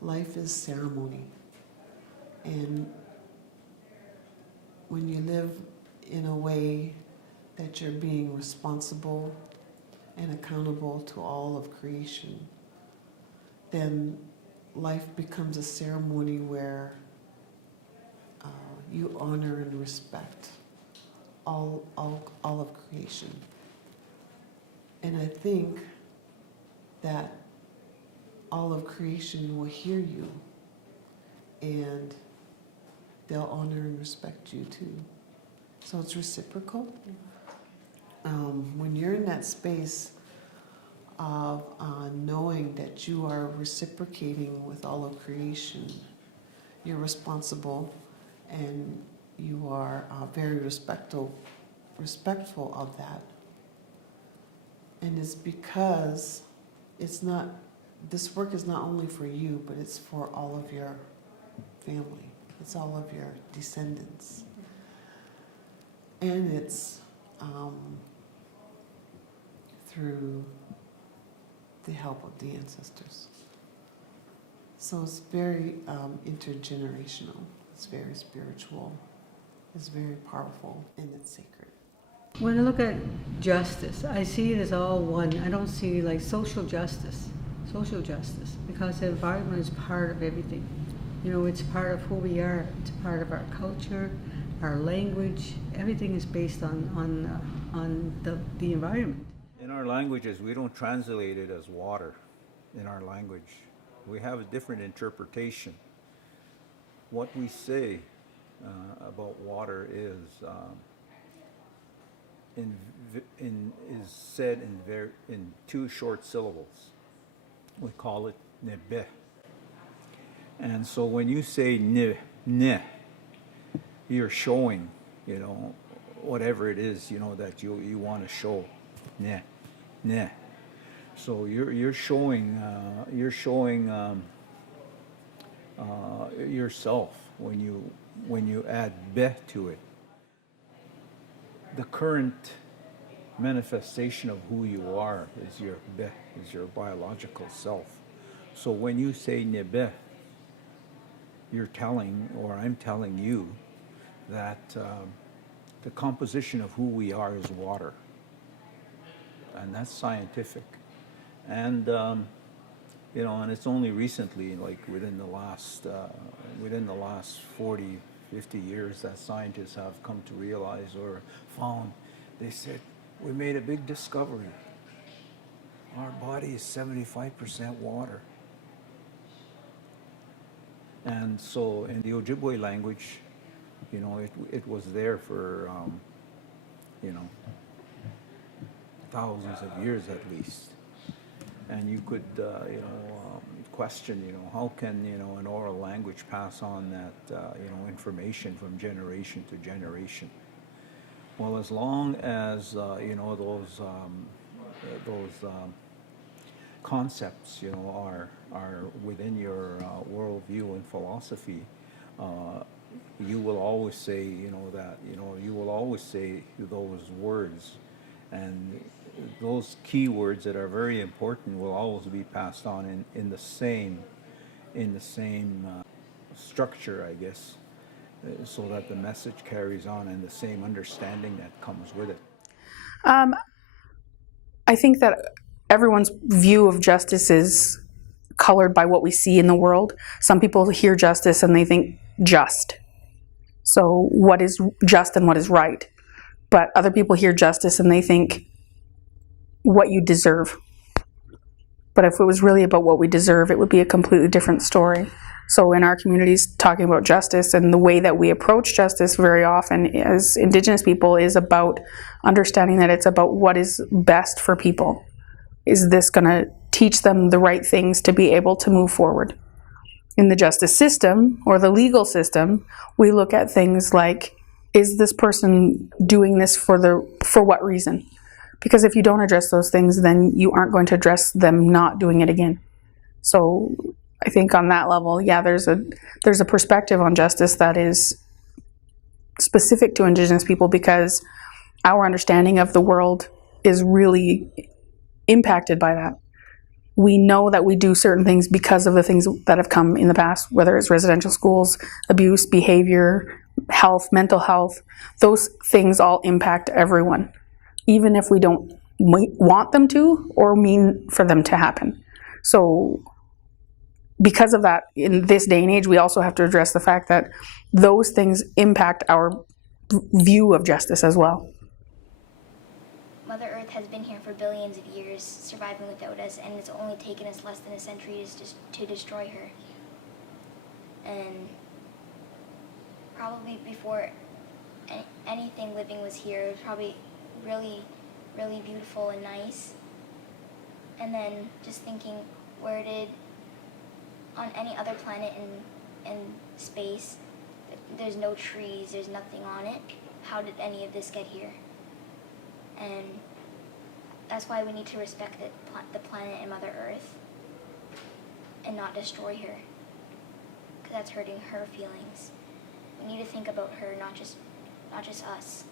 life is ceremony. And when you live in a way that you're being responsible and accountable to all of creation, then life becomes a ceremony where you honor and respect all of creation. And I think that all of creation will hear you, and they'll honor and respect you too. So it's reciprocal. When you're in that space of knowing that you are reciprocating with all of creation, you're responsible and you are very respectful of that. And it's because this work is not only for you, but it's for all of your family. It's all of your descendants. And it's through the help of the ancestors. So it's very intergenerational. It's very spiritual. It's very powerful, and it's sacred. When I look at justice, I see it as all one. I don't see like social justice, because the environment is part of everything. You know, it's part of who we are. It's part of our culture, our language. Everything is based on the environment. In our languages, we don't translate it as water in our language. We have a different interpretation. What we say about water is said in two short syllables. We call it nebe. And so when you say ne, you're showing, you know, whatever it is, you know, that you want to show. Ne. So you're showing yourself when you add be to it. The current manifestation of who you are is your be, is your biological self. So when you say nebe, you're telling, or I'm telling you, that the composition of who we are is water, and that's scientific. And you know, and it's only recently, like within the last 40, 50 years, that scientists have come to realize or found. They said, we made a big discovery. Our body is 75% water. And so in the Ojibwe language, you know, it was there for, you know, thousands of years at least. And you could, you know, question, you know, how can, you know, an oral language pass on that, you know, information from generation to generation? Well, as long as, you know, those concepts, you know, are within your worldview and philosophy, you will always say, you know, that, you know, you will always say those words, and those key words that are very important will always be passed on in the same structure, I guess, so that the message carries on and the same understanding that comes with it. I think that everyone's view of justice is colored by what we see in the world. Some people hear justice and they think just. So what is just and what is right? But other people hear justice and they think what you deserve. But if it was really about what we deserve, it would be a completely different story. So in our communities, talking about justice and the way that we approach justice very often as Indigenous people is about understanding that it's about what is best for people. Is this going to teach them the right things to be able to move forward? In the justice system or the legal system, we look at things like, is this person doing this for what reason? Because if you don't address those things, then you aren't going to address them not doing it again. So I think on that level, yeah, there's a perspective on justice that is specific to Indigenous people because our understanding of the world is really impacted by that. we know that we do certain things because of the things that have come in the past, whether it's residential schools, abuse, behavior, health, mental health. Those things all impact everyone, even if we don't want them to or mean for them to happen. So because of that, in this day and age, we also have to address the fact that those things impact our view of justice as well. Mother Earth has been here for billions of years, surviving without us, and it's only taken us less than a century to destroy her. And probably before anything living was here, it was probably really, really beautiful and nice. And then just thinking, where did, on any other planet in space, there's no trees, there's nothing on it. How did any of this get here? And that's why we need to respect the planet and Mother Earth and not destroy her, because that's hurting her feelings. We need to think about her, not just us.